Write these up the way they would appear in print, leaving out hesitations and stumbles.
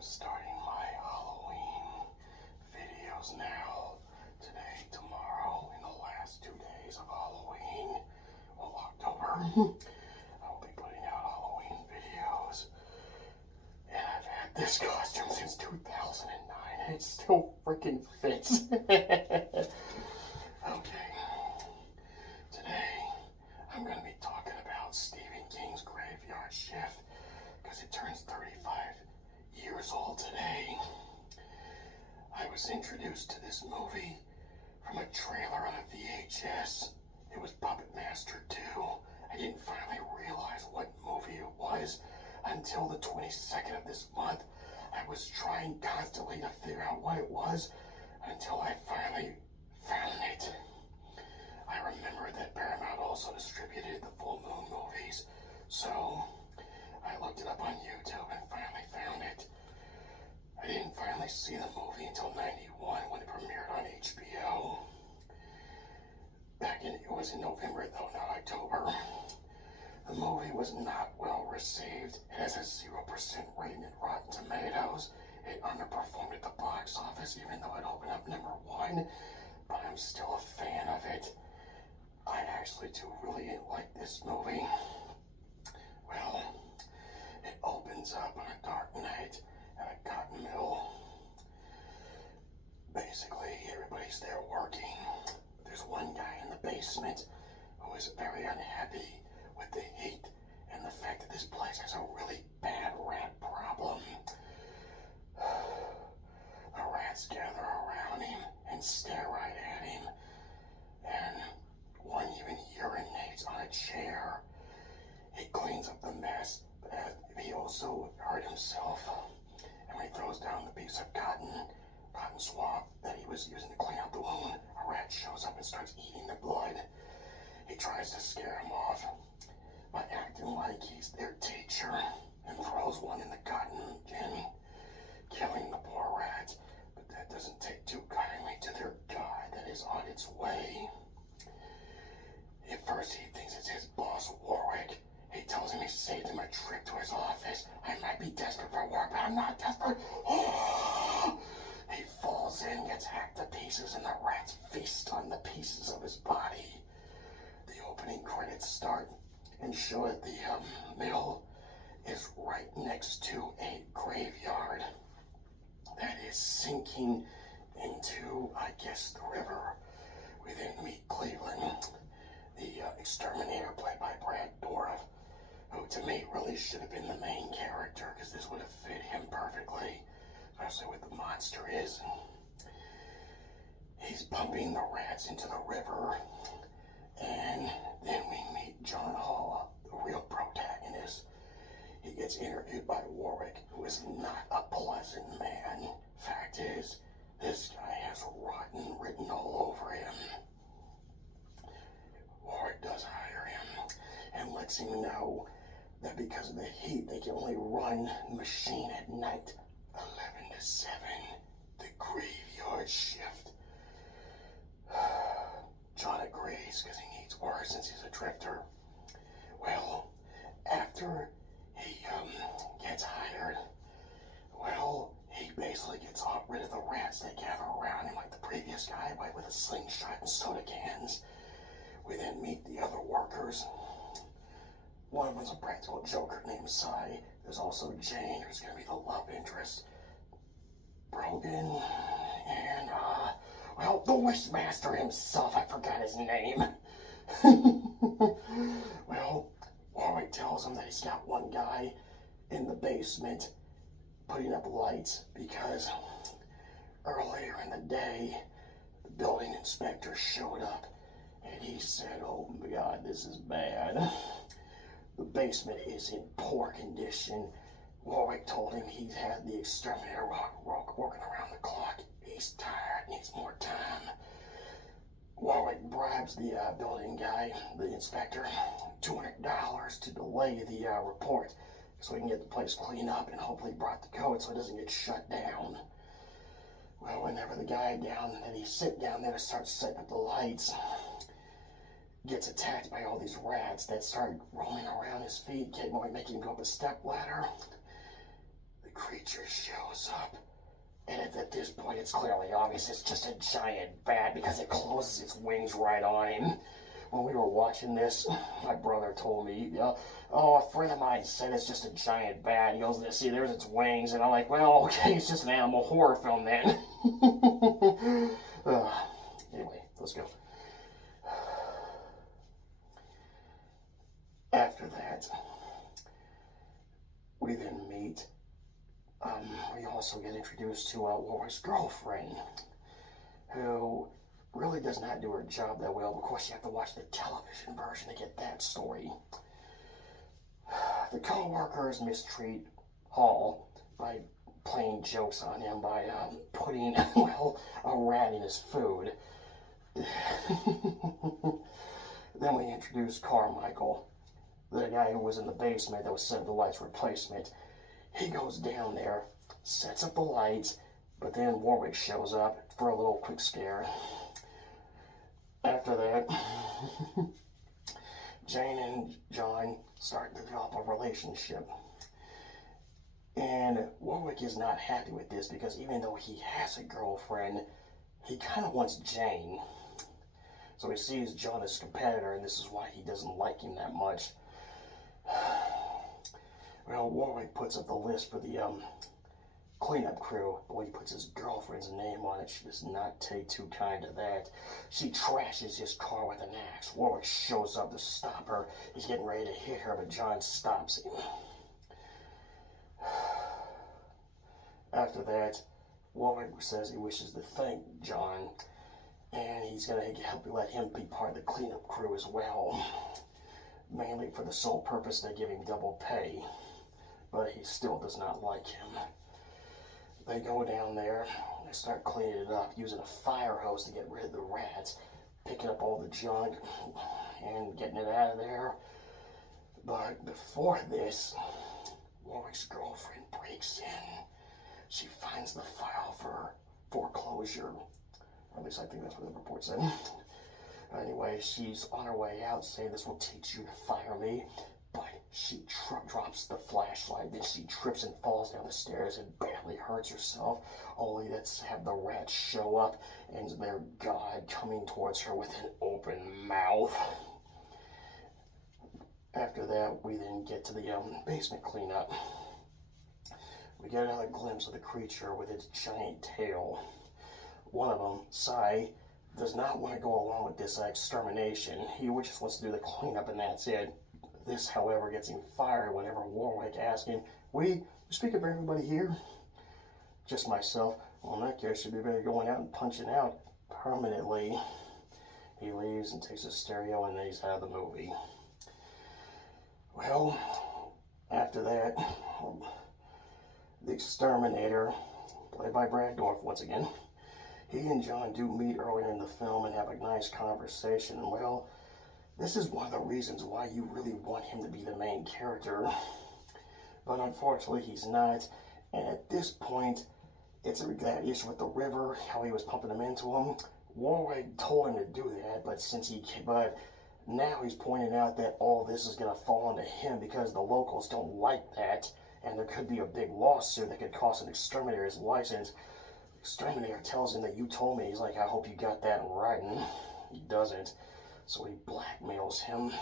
I'm starting my Halloween videos now. Today, tomorrow, in the last 2 days of Halloween, well, October, I'll be putting out Halloween videos. And I've had this costume since 2009, and it still freaking fits. Okay. Today, I'm going to be talking about Stephen King's Graveyard Shift, because it turns 35 years old today. I was introduced to this movie from a trailer on a VHS. It was Puppet Master 2. I didn't finally realize what movie it was until the 22nd of this month. I was trying constantly to figure out what it was until I finally found it. I remember that Paramount also distributed the Full Moon movies, so I looked it up on YouTube and finally found it. I didn't finally see the movie until '91 when it premiered on HBO. It was in November though, not October. The movie was not well received. It has a 0% rating at Rotten Tomatoes. It underperformed at the box office even though it opened up #1, but I'm still a fan of it. I actually do really like this movie. Well, it opens up on a dark night at a cotton mill. Basically, everybody's there working. There's one guy in the basement who is very unhappy with the heat and the fact that this place has a really bad rat problem. The rats gather around him and stare right at him, and one even urinates on a chair. He cleans up the mess, but he also hurt himself. And when he throws down the piece of cotton swab that he was using to clean out the wound, a rat shows up and starts eating the blood. He tries to scare him off by acting like he's their teacher and throws one in the cotton gin, killing the poor rat. But that doesn't take too kindly to their god that is on its way. At first he thinks it's his boss, Warwick. He tells him he saved him a trip to his office. I might be desperate for work, but I'm not desperate. He falls in, gets hacked to pieces, and the rats feast on the pieces of his body. The opening credits start and show that the mill is right next to a graveyard that is sinking into, I guess, the river. We then meet Cleveland, the exterminator played by Brad Dourif, who to me really should have been the main character because this would have fit him perfectly, especially what the monster is. He's pumping the rats into the river, and then we meet John Hall, the real protagonist. He gets interviewed by Warwick, who is not a pleasant man. Fact is, this guy has rotten written all over him. Warwick does hire him and lets him know that because of the heat, they can only run the machine at night, 11 to 7, the graveyard shift. John agrees because he needs work since he's a drifter. Well, after he gets hired, well, he basically gets rid of the rats that gather around him like the previous guy, but with a slingshot and soda cans. We then meet the other workers. One of them's a practical joker named Cy. There's also Jane, who's going to be the love interest. Brogan, and, well, the Wishmaster himself. I forgot his name. Well, Warwick tells him that he's got one guy in the basement putting up lights because earlier in the day, the building inspector showed up. And he said, oh my God, this is bad. The basement is in poor condition. Warwick told him he's had the exterminator working around the clock. He's tired, needs more time. Warwick bribes the building guy, the inspector, $200 to delay the report so he can get the place cleaned up and hopefully brought the code so it doesn't get shut down. Well, whenever the guy that he sit down there to start setting up the lights, gets attacked by all these rats that start rolling around his feet, making him go up a step ladder. The creature shows up. And at this point, it's clearly obvious it's just a giant bat because it closes its wings right on him. When we were watching this, my brother told me, oh, a friend of mine said it's just a giant bat. He goes, see, there's its wings. And I'm like, well, okay, it's just an animal horror film then. Anyway, let's go. After that, we then meet. We also get introduced to Laura's girlfriend, who really does not do her job that well. Of course, you have to watch the television version to get that story. The co-workers mistreat Hall by playing jokes on him by putting, well, a rat in his food. Then we introduce Carmichael, the guy who was in the basement that was setting the lights replacement. He goes down there, sets up the lights, but then Warwick shows up for a little quick scare. After that, Jane and John start to develop a relationship. And Warwick is not happy with this because even though he has a girlfriend, he kind of wants Jane. So he sees John as a competitor, and this is why he doesn't like him that much. Well, Warwick puts up the list for the cleanup crew, but when he puts his girlfriend's name on it, she does not take too kind to that. She trashes his car with an axe. Warwick shows up to stop her. He's getting ready to hit her, but John stops him. After that, Warwick says he wishes to thank John, and he's going to let him be part of the cleanup crew as well, mainly for the sole purpose they give him double pay. But he still does not like him. They go down there, they start cleaning it up, using a fire hose to get rid of the rats, picking up all the junk and getting it out of there. But before this, Warwick's girlfriend breaks in. She finds the file for foreclosure, or at least I think that's what the report said. Anyway, she's on her way out saying, "This will teach you to fire me." But she drops the flashlight, then she trips and falls down the stairs and badly hurts herself, only to have the rats show up and their god coming towards her with an open mouth. After that, we then get to the basement cleanup. We get another glimpse of the creature with its giant tail. One of them, Cy, does not want to go along with this extermination. He just wants to do the cleanup and that's it. This, however, gets him fired whenever Warwick asks him, "We speaking for everybody here?" "Just myself." "Well, in that case, you'd be better going out and punching out permanently." He leaves and takes his stereo and then he's out of the movie. Well, after that, the exterminator, played by Brad Dourif once again, he and John do meet earlier in the film and have a nice conversation. And well, this is one of the reasons why you really want him to be the main character. But unfortunately, he's not. And at this point, it's that issue with the river, how he was pumping them into him. Warwick told him to do that, but now he's pointing out that all this is going to fall onto him because the locals don't like that. And there could be a big lawsuit that could cost an exterminator his license. The exterminator tells him that you told me. He's like, "I hope you got that in writing." He doesn't. So he blackmails him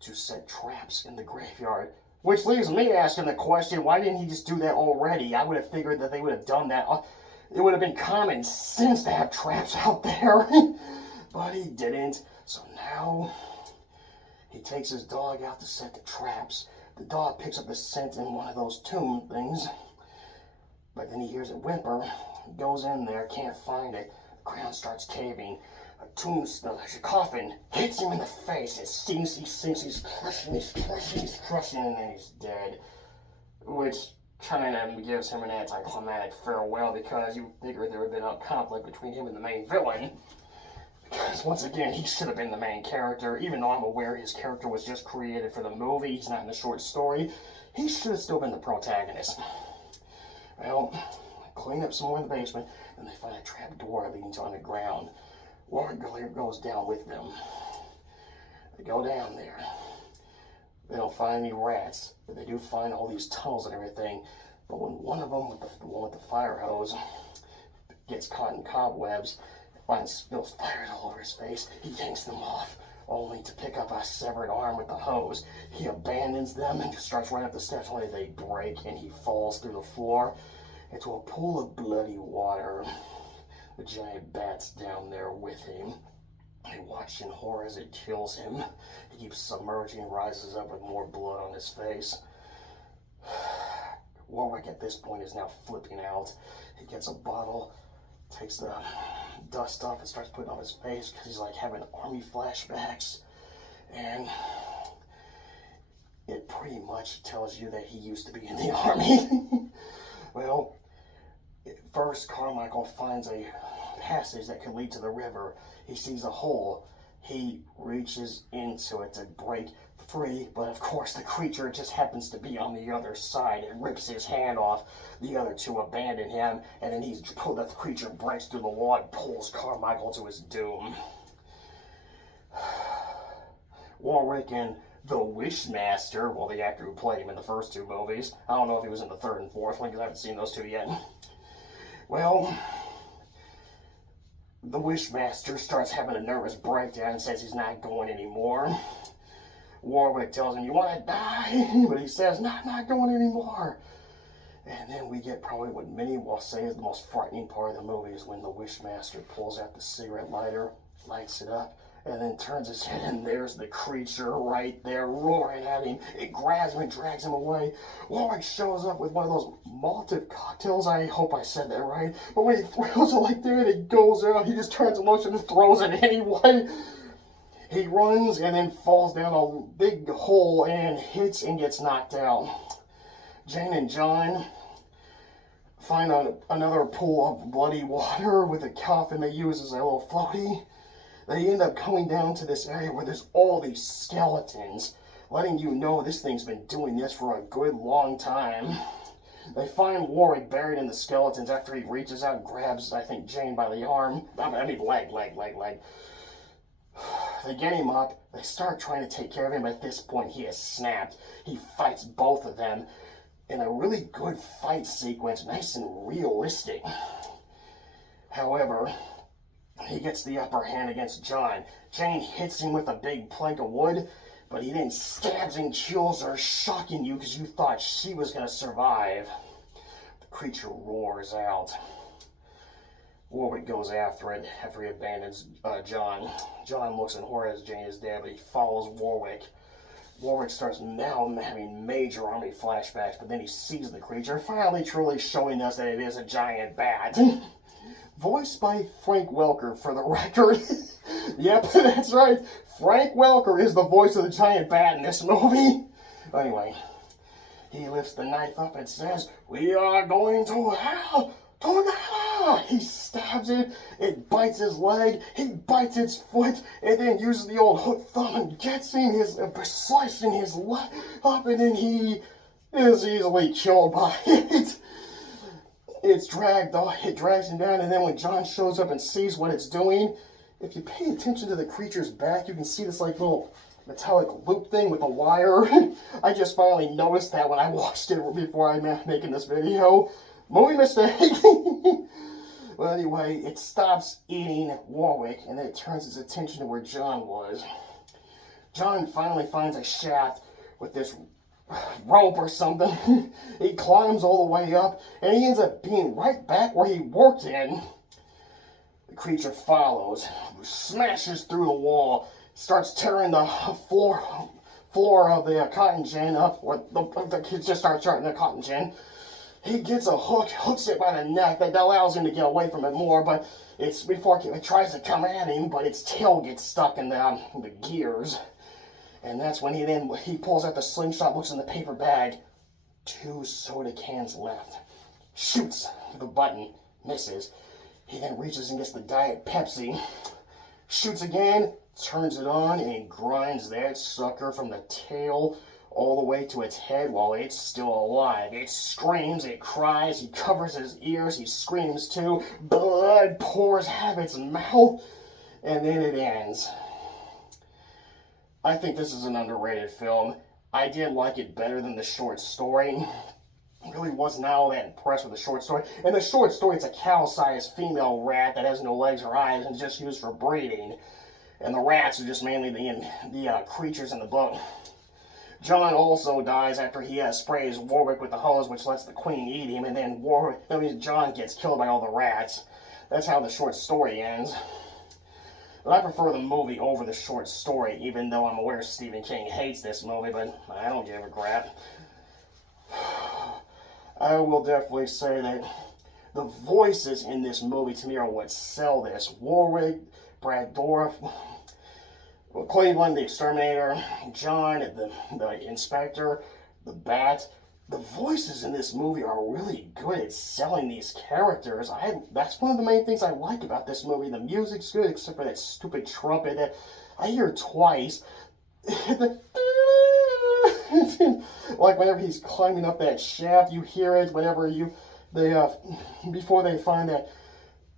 to set traps in the graveyard. Which leaves me asking the question, why didn't he just do that already? I would have figured that they would have done that. It would have been common sense to have traps out there. But he didn't. So now he takes his dog out to set the traps. The dog picks up the scent in one of those tomb things. But then he hears it whimper. He goes in there, can't find it. The ground starts caving. A coffin hits him in the face. It sinks, he's crushing, and then he's dead. Which kind of gives him an anticlimactic farewell because you figured there would have been a conflict between him and the main villain. Because once again, he should have been the main character. Even though I'm aware his character was just created for the movie, he's not in the short story, he should have still been the protagonist. Well, clean up some more in the basement, and they find a trap door leading to underground. Warwick goes down with them. They go down there. They don't find any rats, but they do find all these tunnels and everything. But when one of them, the one with the fire hose, gets caught in cobwebs, and spills fire all over his face, he yanks them off, only to pick up a severed arm with the hose. He abandons them and just starts running up the steps, only they break and he falls through the floor into a pool of bloody water. The giant bat's down there with him. They watch in horror as it kills him. He keeps submerging and rises up with more blood on his face. Warwick at this point is now flipping out. He gets a bottle, takes the dust off and starts putting on his face because he's like having army flashbacks, and it pretty much tells you that he used to be in the army. Well, first Carmichael finds a passage that could lead to the river. He sees a hole. He reaches into it to break free, but of course the creature just happens to be on the other side and rips his hand off. The other two abandon him, and then the creature breaks through the wall and pulls Carmichael to his doom. Warwick and the Wishmaster, well, the actor who played him in the first two movies, I don't know if he was in the third and fourth one because I haven't seen those two yet. Well, the Wishmaster starts having a nervous breakdown and says he's not going anymore. Warwick tells him, "You want to die?" But he says, "No, I'm not going anymore." And then we get probably what many will say is the most frightening part of the movie is when the Wishmaster pulls out the cigarette lighter, lights it up, and then turns his head, and there's the creature right there roaring at him. It grabs him and drags him away. Warwick shows up with one of those Molotov cocktails. I hope I said that right. But when he throws it like that, it goes out. He just turns and looks and throws it anyway. He runs and then falls down a big hole and hits and gets knocked out. Jane and John find another pool of bloody water with a coffin they use as a little floaty. They end up coming down to this area where there's all these skeletons, letting you know this thing's been doing this for a good long time. They find Warwick buried in the skeletons after he reaches out and grabs, I think, Jane by the arm. I mean, leg. They get him up. They start trying to take care of him. At this point, he has snapped. He fights both of them in a really good fight sequence, nice and realistic. However, he gets the upper hand against John. Jane hits him with a big plank of wood, but he then stabs and kills her, shocking you because you thought she was going to survive. The creature roars out. Warwick goes after it after he abandons John. John looks in horror as Jane is dead, but he follows Warwick. Warwick starts now having major army flashbacks, but then he sees the creature, finally truly showing us that it is a giant bat. Voiced by Frank Welker, for the record. Yep, that's right. Frank Welker is the voice of the giant bat in this movie. Anyway, he lifts the knife up and says, "We are going to hell together." He stabs it, it bites his leg, he bites its foot, and then uses the old hook thumb and gets him, slicing his leg up, and then he is easily killed by it. It's dragged off, it drags him down, and then when John shows up and sees what it's doing, if you pay attention to the creature's back, you can see this like little metallic loop thing with a wire. I just finally noticed that when I watched it before I making this video. Movie mistake. Well, anyway, it stops eating Warwick, and then it turns its attention to where John was. John finally finds a shaft with this rope or something. He climbs all the way up, and he ends up being right back where he worked in. The creature follows, smashes through the wall, starts tearing the floor of the cotton gin up, or the kids just start tearing the cotton gin. He gets a hook, hooks it by the neck. That allows him to get away from it more, but it's before it tries to come at him, but its tail gets stuck in the gears. And that's when he pulls out the slingshot, looks in the paper bag. 2 soda cans left. Shoots the button, misses. He then reaches and gets the Diet Pepsi. Shoots again, turns it on, and grinds that sucker from the tail all the way to its head while it's still alive. It screams, it cries, he covers his ears, he screams too. Blood pours out of its mouth, and then it ends. I think this is an underrated film. I did like it better than the short story. really wasn't all that impressed with the short story. In the short story, it's a cow-sized female rat that has no legs or eyes and is just used for breeding. And the rats are just mainly the creatures in the book. John also dies after he sprays Warwick with the hose, which lets the queen eat him, and then John gets killed by all the rats. That's how the short story ends. But I prefer the movie over the short story, even though I'm aware Stephen King hates this movie, but I don't give a crap. I will definitely say that the voices in this movie to me are what sell this. Warwick, Brad Dourif, Cleveland, the Exterminator, John, the Inspector, the Bat. The voices in this movie are really good at selling these characters. That's one of the main things I like about this movie. The music's good, except for that stupid trumpet that I hear twice. Like whenever he's climbing up that shaft, you hear it. Whenever before they find that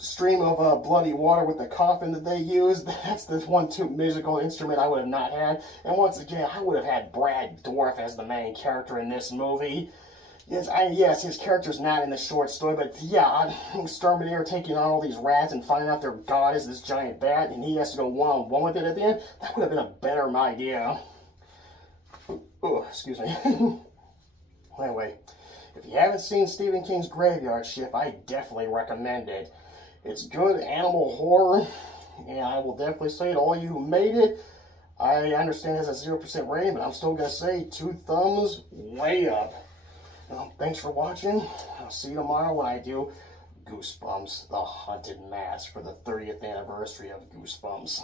stream of bloody water with the coffin that they use, that's the one musical instrument I would have not had. And once again, I would have had Brad Dourif as the main character in this movie. Yes, his character's not in the short story, but yeah, Exterminator taking on all these rats and finding out their god is this giant bat, and he has to go one-on-one with it at the end. That would have been a better idea. Oh, excuse me. Anyway, if you haven't seen Stephen King's Graveyard Shift, I definitely recommend it. It's good animal horror, and I will definitely say to all you who made it, I understand it has a 0% rating, but I'm still going to say 2 thumbs way up. Well, thanks for watching. I'll see you tomorrow when I do Goosebumps, the Haunted Mask for the 30th anniversary of Goosebumps.